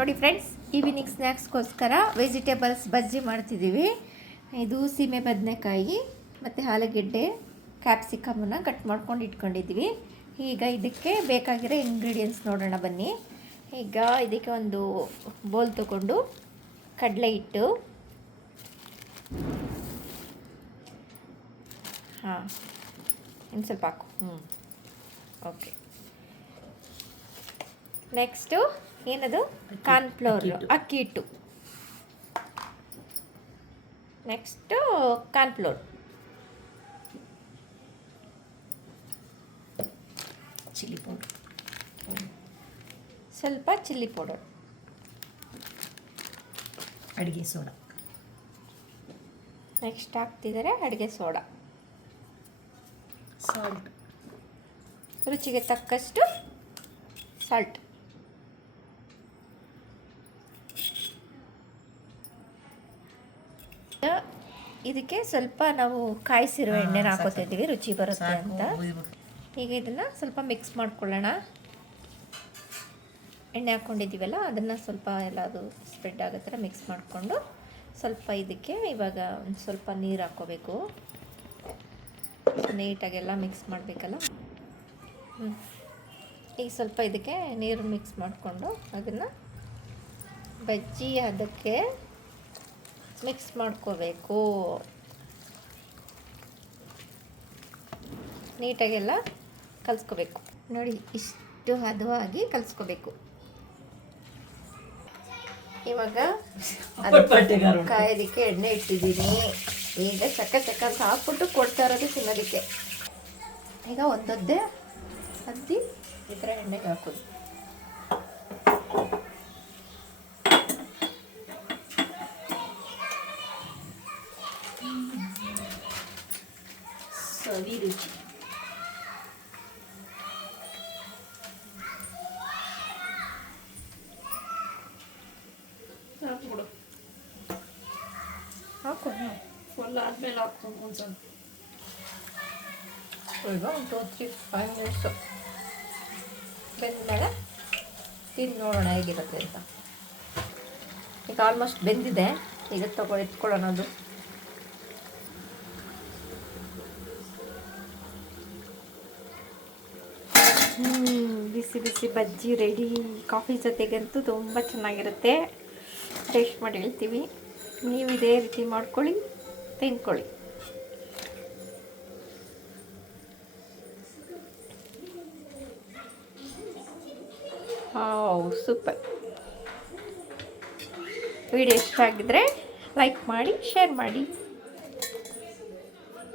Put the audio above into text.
ನೋಡಿ friends evening ಸ್ನ್ಯಾಕ್ಸ್ಗೋಸ್ಕರ vegetables bajji ಮಾಡ್ತಿದ್ದೀವಿ. ಇದು ಸೀಮೆ ಬದನೆಕಾಯಿ, ಮತ್ತು ಆಲೂಗೆಡ್ಡೆ ಕ್ಯಾಪ್ಸಿಕಮನ್ನು ಕಟ್ ಮಾಡ್ಕೊಂಡು ಇಟ್ಕೊಂಡಿದ್ವಿ ಈಗ ಇದಕ್ಕೆ ಬೇಕಾಗಿರೋ ಇಂಗ್ರೀಡಿಯೆಂಟ್ಸ್ ನೋಡೋಣ ಬನ್ನಿ. ಈಗ ಇದಕ್ಕೆ ಒಂದು ಬೋಲ್ ತಗೊಂಡು ಕಡಲೆ ಹಿಟ್ಟು. ಹಾಂ, ಇನ್ನು ಸ್ವಲ್ಪ ಹಾಕು. ಹ್ಞೂ ಓಕೆ ನೆಕ್ಸ್ಟು ಏನದು? ಕಾರ್ನ್ಫ್ಲೋರ್ ಅಕ್ಕಿ ಹಿಟ್ಟು. ನೆಕ್ಸ್ಟು ಕಾರ್ನ್ಫ್ಲೋರ್ ಚಿಲ್ಲಿ ಪೌಡರ್ ಸ್ವಲ್ಪ ಚಿಲ್ಲಿ ಪೌಡರ್ ಅಡುಗೆ ಸೋಡಾ. ನೆಕ್ಸ್ಟ್ ಹಾಕ್ತಿದ್ದಾರೆ ಅಡುಗೆ ಸೋಡಾ. ಸಾಲ್ಟ್ ರುಚಿಗೆ ತಕ್ಕಷ್ಟು ಸಾಲ್ಟ್ ಇದಕ್ಕೆ ಸ್ವಲ್ಪ ನಾವು ಕಾಯಿಸಿರುವ ಹಾ, ಎಣ್ಣೆನ ಹಾಕೋತಾ ಹಾಕೋತಿದ್ದೀವಿ ರುಚಿ ಬರುತ್ತೆ ಅಂತ. ಈಗ ಇದನ್ನು ಸ್ವಲ್ಪ ಮಿಕ್ಸ್ ಮಾಡ್ಕೊಳ್ಳೋಣ. ಎಣ್ಣೆ ಹಾಕ್ಕೊಂಡಿದ್ದೀವಲ್ಲ ಅದನ್ನು ಸ್ವಲ್ಪ ಎಲ್ಲ ಅದು ಸ್ಪ್ರೆಡ್ ಆಗೋ ಥರ ಮಿಕ್ಸ್ ಮಾಡಿಕೊಂಡು ಸ್ವಲ್ಪ ಇದಕ್ಕೆ ಇವಾಗ ಒಂದು ಸ್ವಲ್ಪ ನೀರು ಹಾಕ್ಕೋಬೇಕು. ನೀಟಾಗೆಲ್ಲ ಮಿಕ್ಸ್ ಮಾಡಬೇಕಲ್ಲ. ಹ್ಞೂ ಈಗ ಸ್ವಲ್ಪ ಇದಕ್ಕೆ ನೀರು ಮಿಕ್ಸ್ ಮಾಡಿಕೊಂಡು ಅದನ್ನು ಬಜ್ಜಿ ಅದಕ್ಕೆ ಮಿಕ್ಸ್ ಮಾಡ್ಕೋಬೇಕು. ನೀಟಾಗೆಲ್ಲ ಕಲಿಸ್ಕೋಬೇಕು. ನೋಡಿ ಇಷ್ಟು ಹದವಾಗಿ ಕಲಿಸ್ಕೋಬೇಕು. ಇವಾಗ. ಕಾಯೋದಕ್ಕೆ ಎಣ್ಣೆ ಇಟ್ಟಿದ್ದೀನಿ. ಈಗ ಚಕ್ಕ ಚಕ್ಕ ಅಂತ ಹಾಕ್ಬಿಟ್ಟು ಕೊಡ್ತಾ ಇರೋದು ತಿನ್ನೋದಕ್ಕೆ. ಈಗ ಒಂದೊದ್ದೇ ಹತ್ತಿ ಈ ಥರ ಎಣ್ಣೆಗೆ ಹಾಕೋದು. ಸವಿ ರುಚಿ ಹಾಕ್ಬಿಡು ಹಾಕು ಫುಲ್ ಆದ್ಮೇಲೆ ಹಾಕ್ಕೊಂಡು ಒಂದು ಸ್ವಲ್ಪ ಈಗ ಒಂದು ಟೂ ತ್ರೀ ಫೈವ್ ಮಿನಿಟ್ಸು ಬೆಂದಮೇಲೆ ತಿಂದು ನೋಡೋಣ ಹೇಗಿರುತ್ತೆ ಅಂತ ಈಗ ಆಲ್ಮೋಸ್ಟ್ ಬೆಂದಿದೆ ಈಗ ತಗೋ ಎತ್ಕೊಳ್ಳೋಣ ಅದು ಬಿಸಿ ಬಿಸಿ ಬಜ್ಜಿ ರೆಡಿ ಕಾಫಿ ಜೊತೆಗಂತೂ ತುಂಬ ಚೆನ್ನಾಗಿರುತ್ತೆ. ಟೇಸ್ಟ್ ಮಾಡಿ ಹೇಳ್ತೀವಿ. ನೀವು ಇದೇ ರೀತಿ ಮಾಡ್ಕೊಳ್ಳಿ, ತಿನ್ಕೊಳ್ಳಿ. ಸೂಪರ್ ವಿಡಿಯೋ ಇಷ್ಟ ಆಗಿದ್ರೆ ಲೈಕ್ ಮಾಡಿ ಶೇರ್ ಮಾಡಿ.